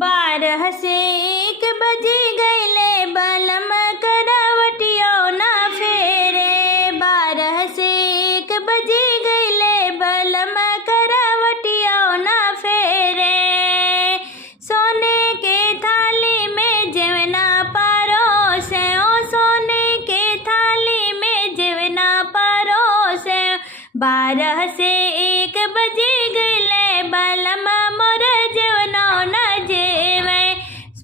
12 से 1 बजी गईले बलम करवटियो ना फेरे। 12 से 1 बजी गईले बलम करवटियो ना फेरे। सोने के थाली में जेवना परोसे, ओ सोने के थाली में जेवना परोसे। 12 से 1 बजी गईले बलम मोर जेवनो न जेवे।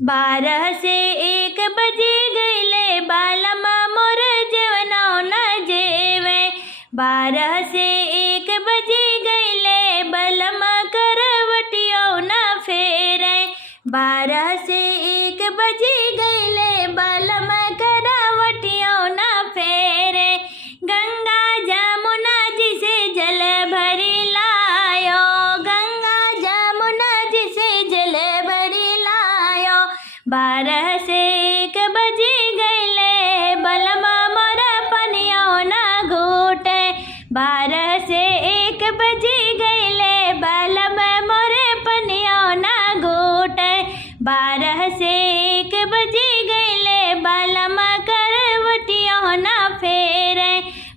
12 से 1 बजी गईले बलम मोर जेवनो न जेवे। 12 से 1 बजी गईले बलम करवटियो न फेरे। 12 से 1 बजी गईले बलम करवटियो न फेरे। गंगा जमुना जी से जल भरी लायो, गंगा जमुना जी से जल भरी लायो। 12 से 1 बजी गईले बलम मोर पनियो न घूटे। 12 से 1 बजी गईले बलम मोर पनियो न घूटे। 12 से 1 बजी गईले बलम करवटियो न फेरे।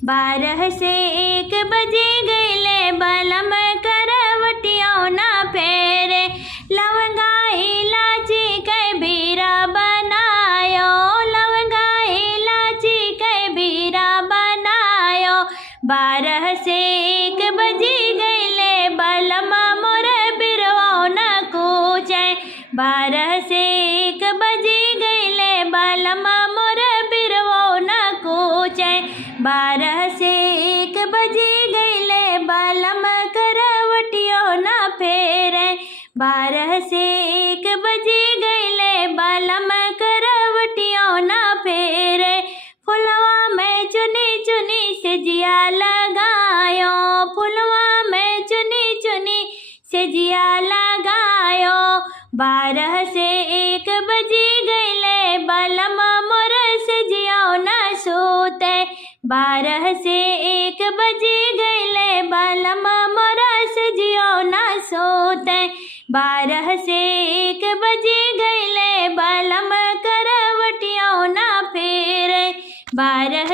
12 से 1 बजी गईले बलम करवटियो न फेरे। लवंगा इलाची के बीरा बनायो, लवंगा इलाची के बीरा बनायो। 12 से 1 बजी गईले बलम मोर बिरवो न कूचे। 12 से 1 बजी गईले बलम मोर बिरवो न कूचे। 12 से 1 बजी गईले बलम करवटियो न फेरे। 12 से 1 बजी गईले बलम करवटियो न फेरे। फुलवा में चुनी चुनी से जिया लगायो, फुलवा में चुनी चुनी से जिया लगायो। 12 से 1 बजी गईले बलम मोर से जियो न सोते। 12 से 1 बजी गईले बलम मोर से जियो न सोते। 12 से 1 बजी गईले बलम करवटियो न फेरे। 12